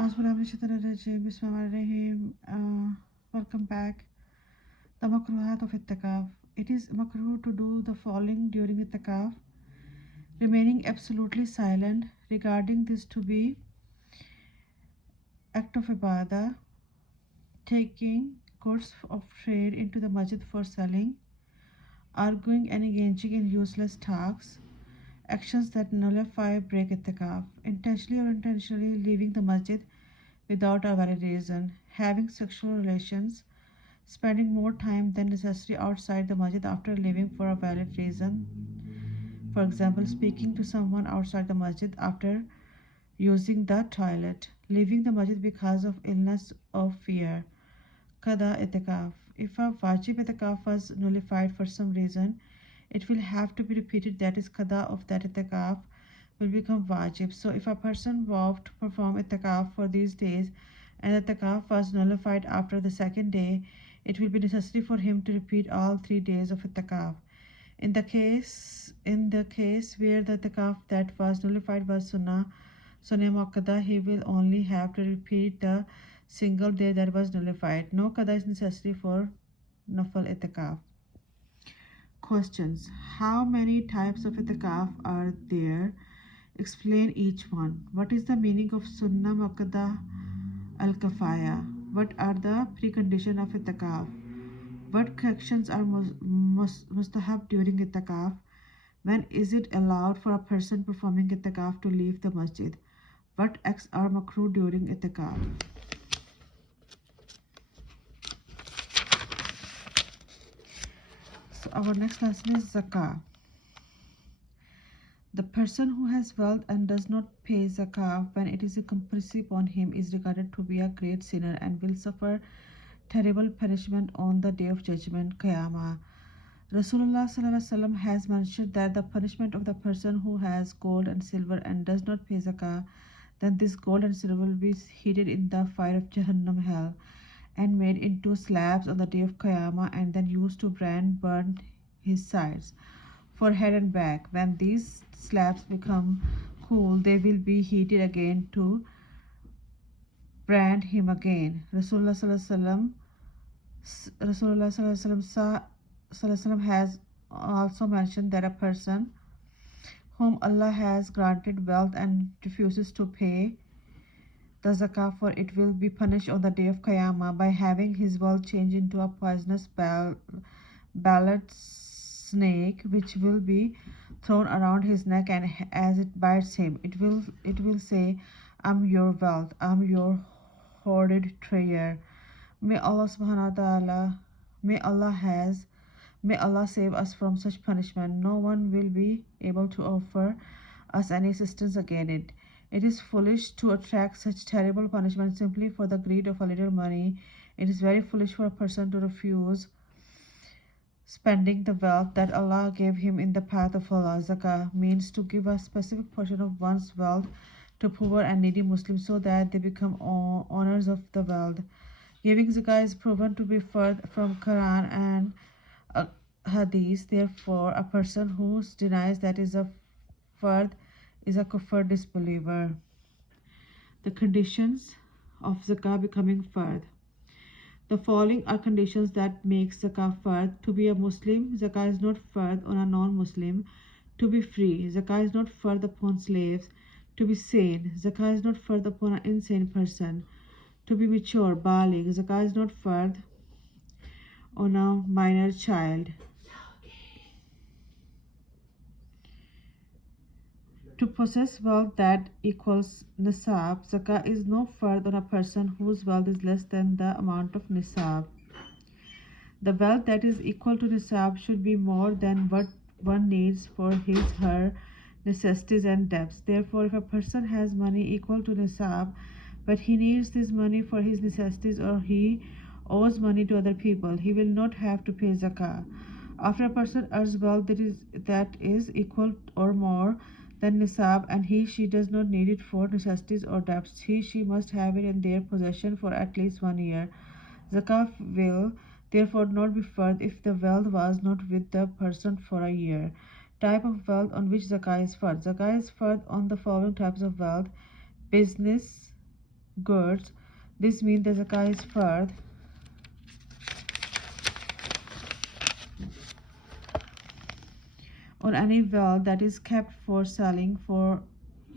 Bismillahirrahmanirrahim. Bismillahirrahmanirrahim. Welcome back. The makruhat of ittikaf. It is makruh to do the following during ittikaf: remaining absolutely silent, regarding this to be act of ibadah, taking goods of trade into the masjid for selling, arguing and engaging in useless talks, actions that nullify break ittikaf, intentionally or unintentionally leaving the masjid without a valid reason, having sexual relations, spending more time than necessary outside the masjid after leaving for a valid reason. For example, speaking to someone outside the masjid after using the toilet, leaving the masjid because of illness or fear. Qada itikaf. If a wajib itikaf was nullified for some reason, it will have to be repeated, that is, qada of that itikaf will become wajib. So if a person vowed to perform itikaf for these days and the itikaf was nullified after the second day, it will be necessary for him to repeat all 3 days of itikaf. In the case where the itikaf that was nullified was sunnah muakkada, he will only have to repeat the single day that was nullified. No qada is necessary for nafal itikaf. Questions: how many types of itikaf are there? Explain each one. What is the meaning of Sunnah Muqaddah al Kafaya? What are the preconditions of itikaf? What actions are mustahab during itikaf? When is it allowed for a person performing itikaf to leave the masjid? What acts are makruh during itikaf? So our next lesson is Zakkah. The person who has wealth and does not pay zakah when it is compulsory upon him is regarded to be a great sinner and will suffer terrible punishment on the day of judgment, Qiyamah. Rasulullah ﷺ has mentioned that the punishment of the person who has gold and silver and does not pay zakah, then this gold and silver will be heated in the fire of Jahannam hell and made into slabs on the day of Qiyamah and then used to burn his sides, forehead and back. When these slabs become cool, they will be heated again to brand him again. Rasulullah has also mentioned that a person whom Allah has granted wealth and refuses to pay the zakah for it will be punished on the day of Qiyamah by having his wealth changed into a poisonous ballad snake, which will be thrown around his neck, and as it bites him, it will say, "I'm your wealth, I'm your hoarded treasure." May Allah subhanahu wa ta'ala may Allah save us from such punishment. No one will be able to offer us any assistance against it. It is foolish to attract such terrible punishment simply for the greed of a little money. It is very foolish for a person to refuse spending the wealth that Allah gave him in the path of Allah. Zakah means to give a specific portion of one's wealth to poor and needy Muslims so that they become owners of the wealth. Giving zakah is proven to be fard from Quran and Hadith. Therefore, a person who denies that is a fard is a kufr disbeliever. The conditions of zakah becoming fard. The following are conditions that make zakah fard: to be a Muslim, zakah is not fard on a non-Muslim; to be free, zakah is not fard upon slaves; to be sane, zakah is not fard upon an insane person; to be mature, baligh, zakah is not fard on a minor child; to possess wealth that equals nisab, zakah is no fard on a person whose wealth is less than the amount of nisab. The wealth that is equal to nisab should be more than what one needs for his/her necessities and debts. Therefore, if a person has money equal to nisab, but he needs this money for his necessities or he owes money to other people, he will not have to pay zakah. After a person earns wealth that is equal or more than nisab and he/she does not need it for necessities or debts, he/she must have it in their possession for at least 1 year. Zakah will therefore not be fard if the wealth was not with the person for a year. Type of wealth on which zakah is fard. Zakah is fard on the following types of wealth: business, goods. This means the zakah is fard on any wealth that is kept for selling for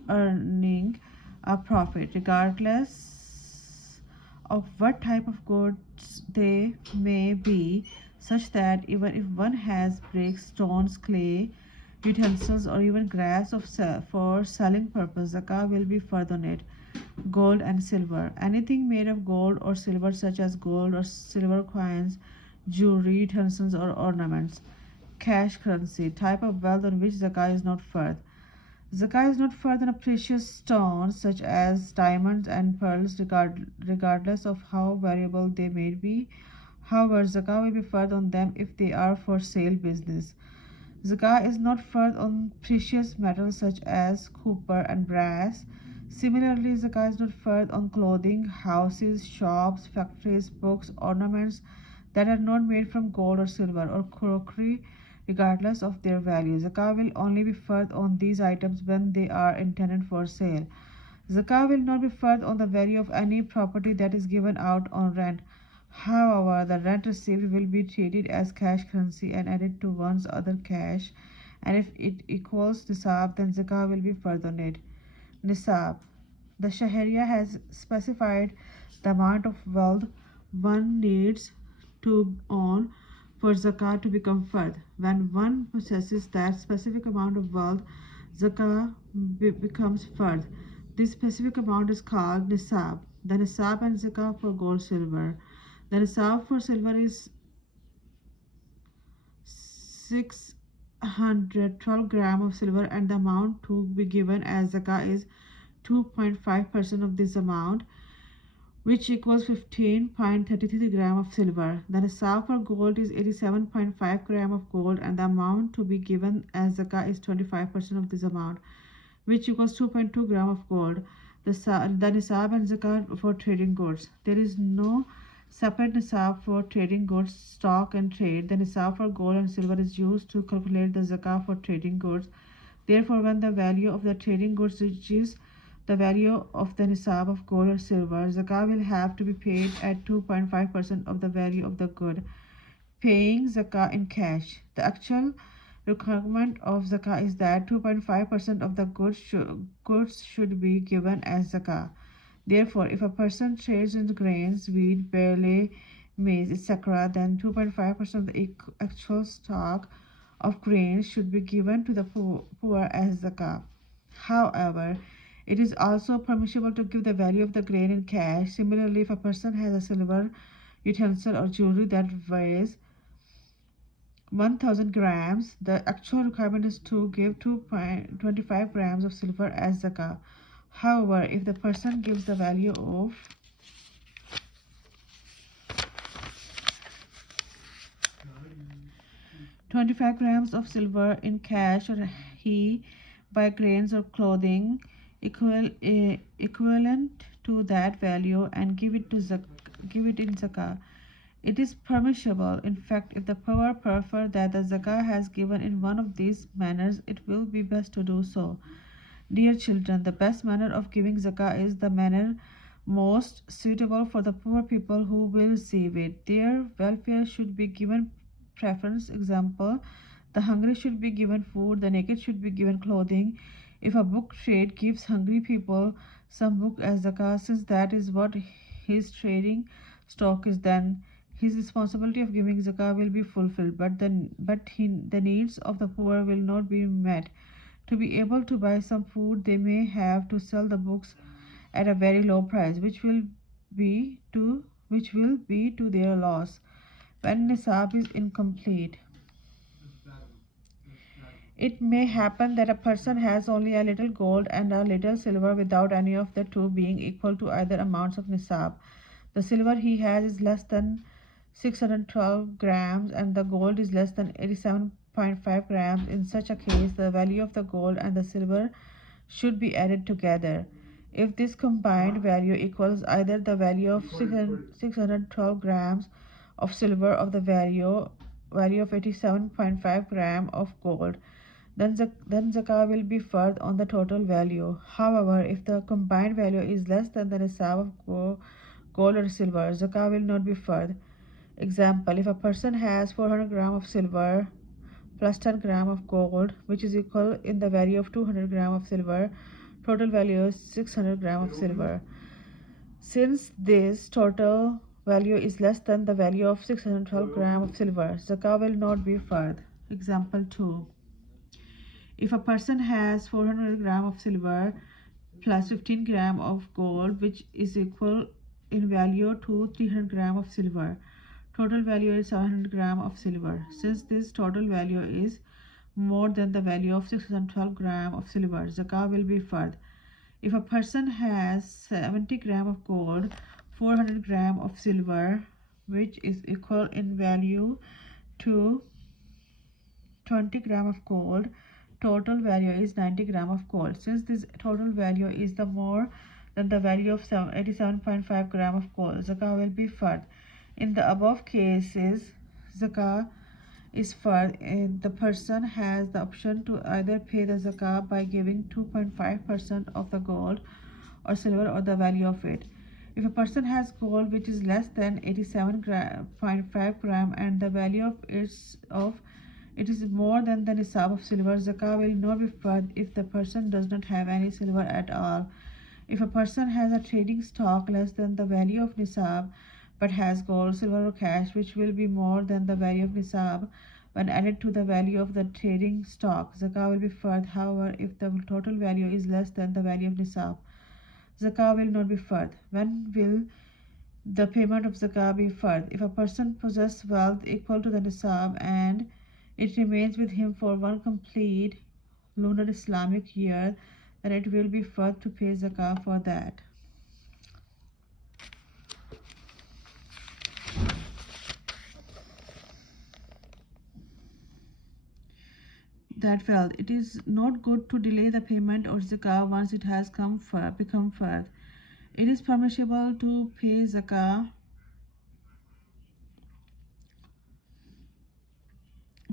earning a profit, regardless of what type of goods they may be, such that even if one has bricks, stones, clay, utensils, or even grass for selling purpose, zakah will be further on it. Gold and silver. Anything made of gold or silver, such as gold or silver coins, jewelry, utensils, or ornaments. Cash currency. Type of wealth on which zakah is not fard. Zakah is not further than precious stones such as diamonds and pearls, regardless of how valuable they may be. However, zakah will be further on them if they are for sale business. Zakah is not further on precious metals such as copper and brass. Similarly, zakah is not further on clothing, houses, shops, factories, books, ornaments that are not made from gold or silver, or crockery, regardless of their value. Zakah will only be further on these items when they are intended for sale. Zakah will not be further on the value of any property that is given out on rent. However, the rent received will be treated as cash currency and added to one's other cash, and if it equals nisab, then zakah will be further on it. Nisab. The Sharia has specified the amount of wealth one needs to own for zakah to become fard. When one possesses that specific amount of wealth, zakah becomes fard. This specific amount is called nisab. The nisab and zakah for gold silver. The nisab for silver is 612 grams of silver, and the amount to be given as zakah is 2.5% of this amount, which equals 15.33 grams of silver. The nisab for gold is 87.5 grams of gold, and the amount to be given as zakah is 25% of this amount, which equals 2.2 grams of gold. The nisab and zakah for trading goods. There is no separate nisab for trading goods, stock and trade. The nisab for gold and silver is used to calculate the zakah for trading goods. Therefore, when the value of the trading goods reaches the value of the nisab of gold or silver, zakah will have to be paid at 2.5% of the value of the good. Paying zakah in cash. The actual requirement of zakah is that 2.5% of the goods should be given as zakah. Therefore, if a person trades in grains, wheat, barley, maize, etc., then 2.5% of the actual stock of grains should be given to the poor as zakah. However, it is also permissible to give the value of the grain in cash. Similarly, if a person has a silver utensil or jewelry that weighs 1000 grams, the actual requirement is to give 2.25 grams of silver as zakah. However, if the person gives the value of 25 grams of silver in cash, or he buy grains or clothing equivalent to that value and give it in zakah, it is permissible. In fact, if the poor prefer that the zakah has given in one of these manners, it will be best to do so. Dear children, the best manner of giving zakah is the manner most suitable for the poor people who will receive it. Their welfare should be given preference. Example, the hungry should be given food, the naked should be given clothing. If a book trade gives hungry people some book as zakah, since that is what his trading stock is, then his responsibility of giving zakah will be fulfilled, the needs of the poor will not be met. To be able to buy some food, they may have to sell the books at a very low price, which will be to their loss. When nisab is incomplete, it may happen that a person has only a little gold and a little silver without any of the two being equal to either amounts of nisab. The silver he has is less than 612 grams and the gold is less than 87.5 grams. In such a case, the value of the gold and the silver should be added together. If this combined value equals either the value of 612 grams of silver or the value of 87.5 grams of gold, then zakah will be fard on the total value. However, if the combined value is less than the nisab of gold or silver, zakah will not be fard. Example: if a person has 400 gram of silver plus 10 gram of gold, which is equal in the value of 200 gram of silver, total value is 600 gram of silver. Since this total value is less than the value of 612 gram of silver, zakah will not be fard. Example 2. If a person has 400 gram of silver plus 15 gram of gold, which is equal in value to 300 gram of silver, total value is 700 gram of silver. Since this total value is more than the value of 612 gram of silver, zakah will be fard. If a person has 70 gram of gold, 400 gram of silver, which is equal in value to 20 gram of gold, total value is 90 gram of gold. Since this total value is the more than the value of 87.5 gram of gold, zakah will be fard. In the above cases, zakah is fard. The person has the option to either pay the zakah by giving 2.5% of the gold or silver or the value of it. If a person has gold which is less than 87.5 gram and the value of it is more than the nisab of silver, zakah will not be fard if the person does not have any silver at all. If a person has a trading stock less than the value of nisab but has gold, silver or cash which will be more than the value of nisab when added to the value of the trading stock, zakah will be fard. However, if the total value is less than the value of nisab, zakah will not be fard. When will the payment of zakah be fard? If a person possesses wealth equal to the nisab and it remains with him for one complete lunar Islamic year, then it will be fard to pay zakah for that. That wealth. It is not good to delay the payment of zakah once it has become fard. It is permissible to pay zakah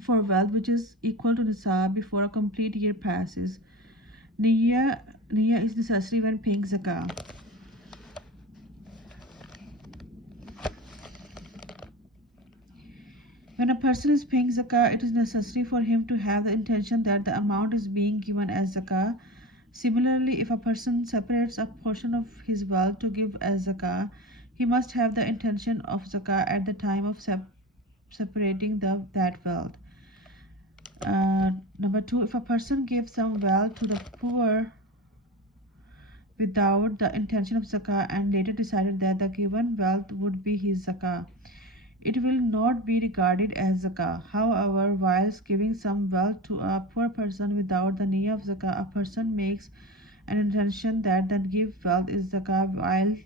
for wealth which is equal to nisab before a complete year passes. Niyyah is necessary when paying zakah. When a person is paying zakah, it is necessary for him to have the intention that the amount is being given as zakah. Similarly, if a person separates a portion of his wealth to give as zakah, he must have the intention of zakah at the time of separating that wealth. Number 2, if a person gives some wealth to the poor without the intention of zakah and later decided that the given wealth would be his zakah, it will not be regarded as zakah. However, whilst giving some wealth to a poor person without the niyyah of zakah, a person makes an intention that the give wealth is zakah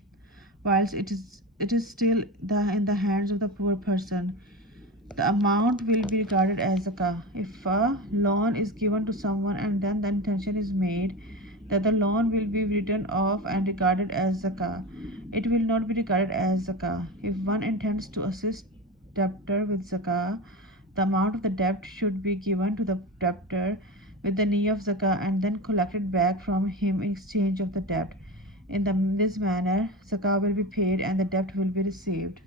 whilst it is still in the hands of the poor person. The amount will be regarded as zakah. If a loan is given to someone and then the intention is made that the loan will be written off and regarded as zakah, it will not be regarded as zakah. If one intends to assist debtor with zakah, the amount of the debt should be given to the debtor with the niyyah of zakah and then collected back from him in exchange of the debt. In this manner, zakah will be paid and the debt will be received.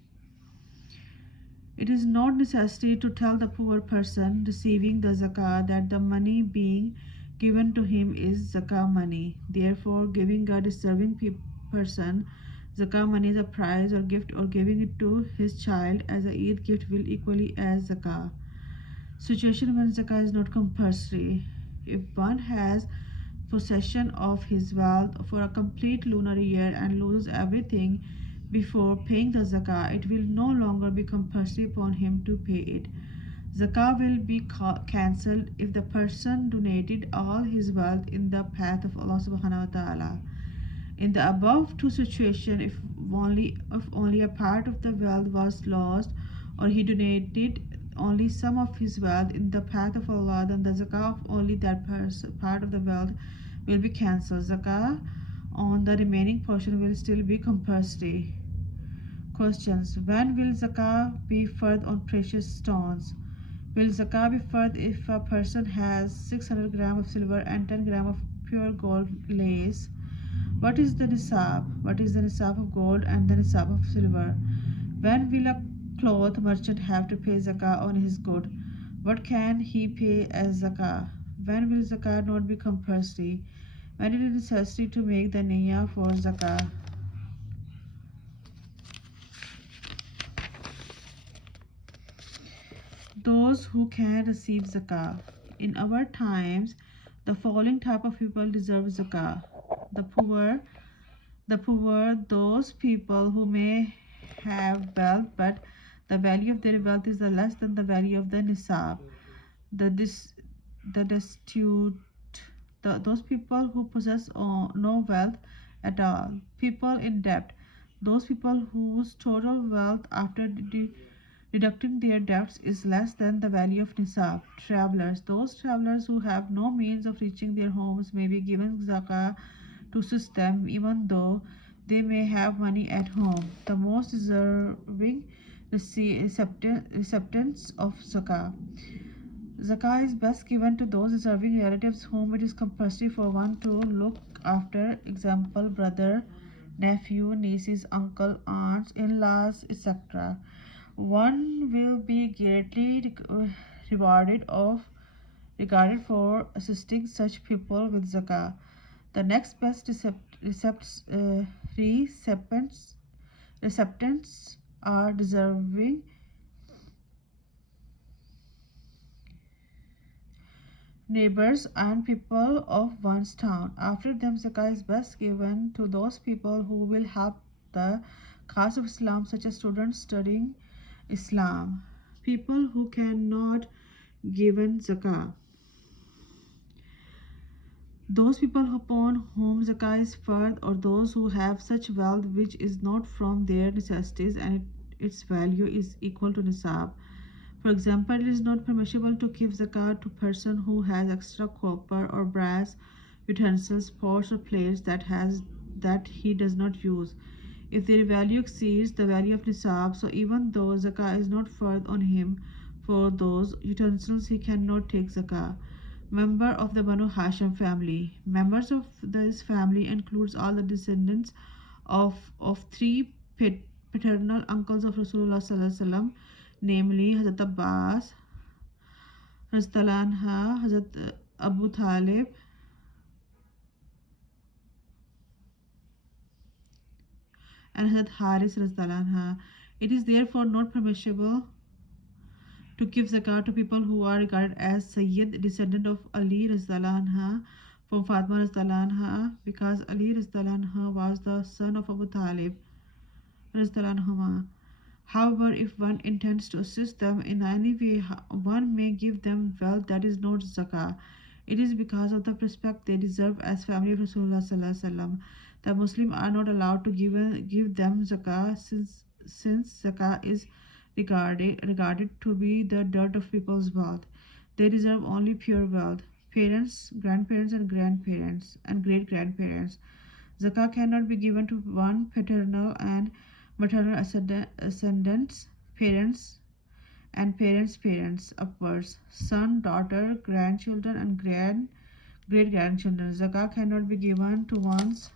It is not necessary to tell the poor person receiving the zakah that the money being given to him is zakah money. Therefore, giving a deserving person zakah money as a prize or gift or giving it to his child as a Eid gift will equally as zakah. Situation when zakah is not compulsory. If one has possession of his wealth for a complete lunar year and loses everything before paying the zakah, it will no longer be compulsory upon him to pay it. Zakah will be cancelled if the person donated all his wealth in the path of Allah subhanahu wa ta'ala. In the above two situations, if only a part of the wealth was lost or he donated only some of his wealth in the path of Allah, then the zakah of only that part of the wealth will be cancelled. Zakah on the remaining portion will still be compulsory. Questions: when will zakah be fard on precious stones? Will zakah be further if a person has 600 grams of silver and 10 grams of pure gold lace? What is the nisab? What is the nisab of gold and the nisab of silver? When will a cloth merchant have to pay zakah on his good? What can he pay as zakah? When will zakah not be compulsory? When it is necessary to make the niyyah for zakah? Those who can receive zakah. In our times, the following type of people deserve zakah: the poor, those people who may have wealth but the value of their wealth is less than the value of the nisab, the dis, the destitute, those people who possess no wealth at all, people in debt, those people whose total wealth after deducting their debts is less than the value of nisab, travelers, those travelers who have no means of reaching their homes may be given zakah to assist them even though they may have money at home. The most deserving recipients of zakah. Zakah is best given to those deserving relatives whom it is compulsory for one to look after, example, brother, nephew, nieces, uncle, aunts, in-laws, etc. One will be greatly rewarded of regarded for assisting such people with zakah. The next best recipients are deserving neighbors and people of one's town. After them, zakah is best given to those people who will help the cause of Islam, such as students studying Islam, people who cannot given zakah. Those people upon whom zakah is fard, or those who have such wealth which is not from their necessities and its value is equal to nisab. For example, it is not permissible to give zakat to a person who has extra copper or brass utensils, pots, or plates that he does not use, if their value exceeds the value of nisab. So even though zakah is not fard on him for those utensils, he cannot take zakah. Member of the Banu Hashim family. Members of this family includes all the descendants of three paternal uncles of Rasulullah Sallallahu Alaihi Wasallam, namely Hazrat Abbas, Hazrat Anha, Hazrat Abu Talib, and Hazrat Haris Anha. It is therefore not permissible to give zakat to people who are regarded as Sayyid, descendant of Ali Anha from Fatima Anha, because Ali Anha was the son of Abu Talib Anhuma. However, if one intends to assist them in any way, one may give them wealth that is not zakah. It is because of the respect they deserve as family of Rasulullah Sallallahu Alaihi Wasallam. The Muslims are not allowed to give them zakah since zakah is regarded to be the dirt of people's wealth. They deserve only pure wealth. Parents, grandparents, and great grandparents. Zakah cannot be given to one paternal and maternal ascendants, parents, and parents' upwards, son, daughter, grandchildren, and great grandchildren. Zakah cannot be given to one's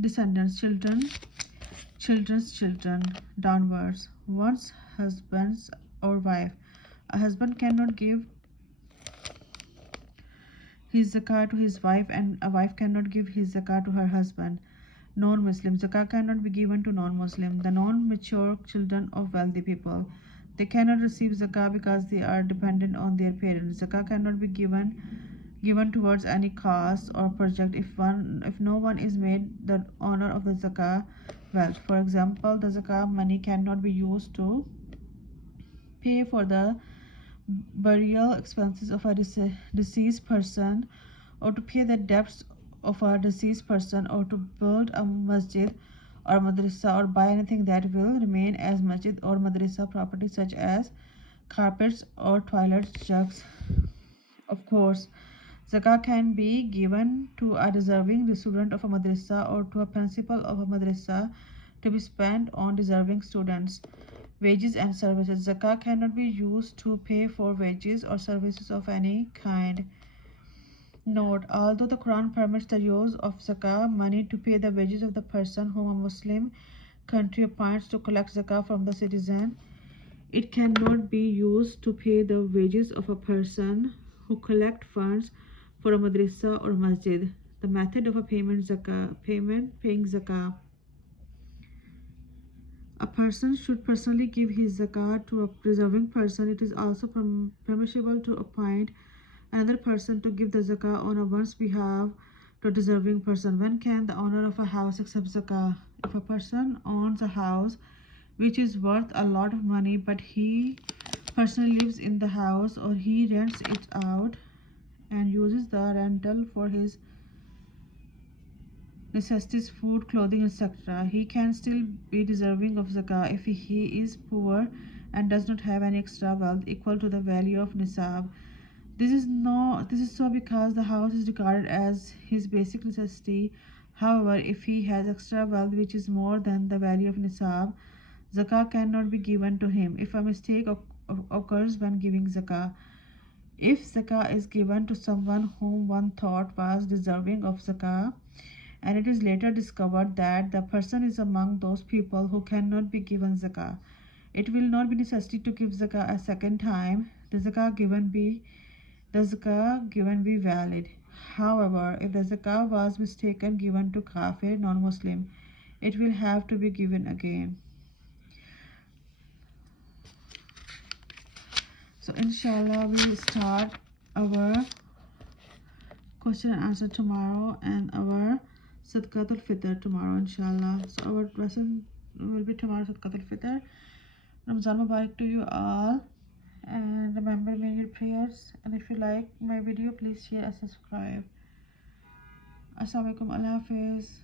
descendants, children's children, downwards, one's husband's or wife. A husband cannot give his zakah to his wife, and a wife cannot give his zakah to her husband. Non-Muslim. Zakah cannot be given to non-Muslim, the non-mature children of wealthy people. They cannot receive zakah because they are dependent on their parents. Zakah cannot be given towards any cause or project if no one is made the owner of the zakah wealth. For example, the zakah money cannot be used to pay for the burial expenses of a deceased person, or to pay the debts of a deceased person, or to build a masjid or madrasa, or buy anything that will remain as masjid or madrasa property, such as carpets or toilet jugs. Of course, zakah can be given to a deserving student of a madrasa or to a principal of a madrasa to be spent on deserving students. Wages and services. Zakkah cannot be used to pay for wages or services of any kind. Note: although the Quran permits the use of zakah money to pay the wages of the person whom a Muslim country appoints to collect zakah from the citizen, it cannot be used to pay the wages of a person who collect funds for a madrasa or masjid. The method of a paying zakah. A person should personally give his zakat to a deserving person. It is also permissible to appoint another person to give the zakah on one's behalf to a deserving person. When can the owner of a house accept zakah? If a person owns a house which is worth a lot of money, but he personally lives in the house, or he rents it out and uses the rental for his necessities, food, clothing, etc., he can still be deserving of zakah if he is poor and does not have any extra wealth equal to the value of nisab. This is so because the house is regarded as his basic necessity. However, if he has extra wealth which is more than the value of nisab, zakah cannot be given to him. If a mistake occurs when giving zakah, if zakah is given to someone whom one thought was deserving of zakah, and it is later discovered that the person is among those people who cannot be given zakah, it will not be necessary to give zakah a second time. The zakah given be valid. However, if the zakah was mistaken given to kafir non-Muslim, it will have to be given again. So inshallah we will start our question and answer tomorrow and our Sadaqatul Fitr tomorrow, inshallah. So our lesson will be tomorrow, Sadaqatul Fitr. Ramzan Mubarak to you all, and remember me your prayers, and if you like my video, please share and subscribe. Assalamualaikum, Allah Hafiz.